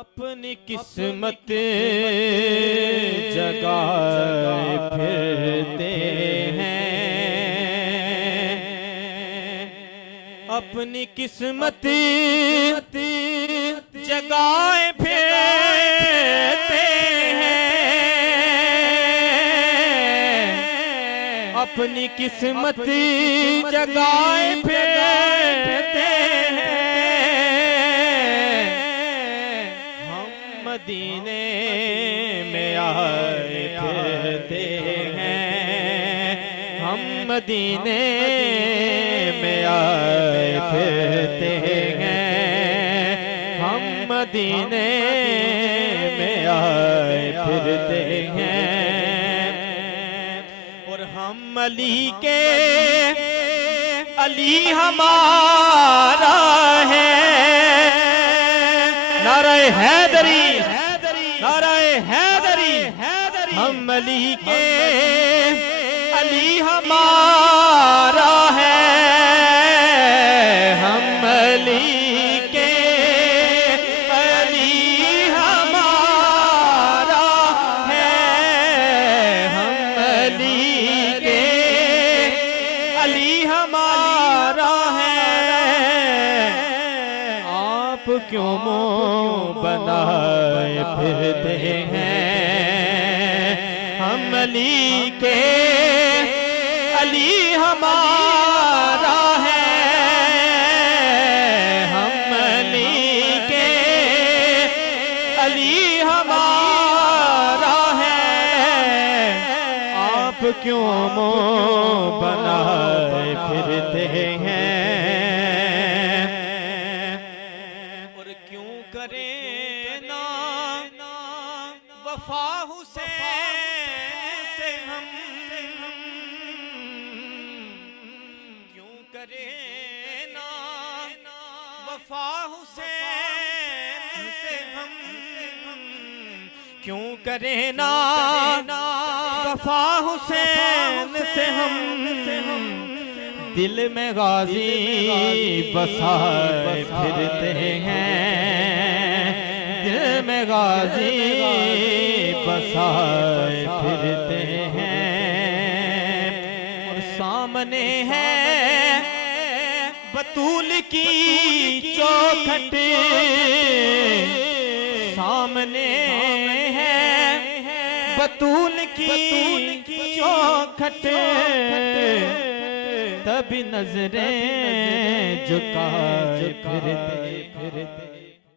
अपनी किस्मत जगाए फिरते हैं, अपनी किस्मत जगाए फिरते हैं, अपनी किस्मत जगाए फिरते हैं। मदीने में आए फिरते हैं, हम मदीने में आए फिरते हैं, हम मदीने में आए फिरते हैं। और हम अली के अली हमारा है, नारे हैदरी नारे हैदरी, हम अली के अली हमारा है, हम अली के अली हमारा है, हम अली के अली हमारा है। आप क्यों मुँह बनाए फिरते हैं, हम अली के अली हमारा है, हम अली के अली हमारा है। आप क्यों मुँह बनाए फिरते हैं, वफा हुसैन से हम क्यों करें ना, वफा हुसैन से हम क्यों करें ना, वफा हुसैन से हम दिल में गाजी बसाए फिरते हैं, दिल में गाजी बसाए फिरते हैं। और सामने है बतूल की चौखट, सामने है बतूल की चौखट, तभी नजरें झुकाए फिरते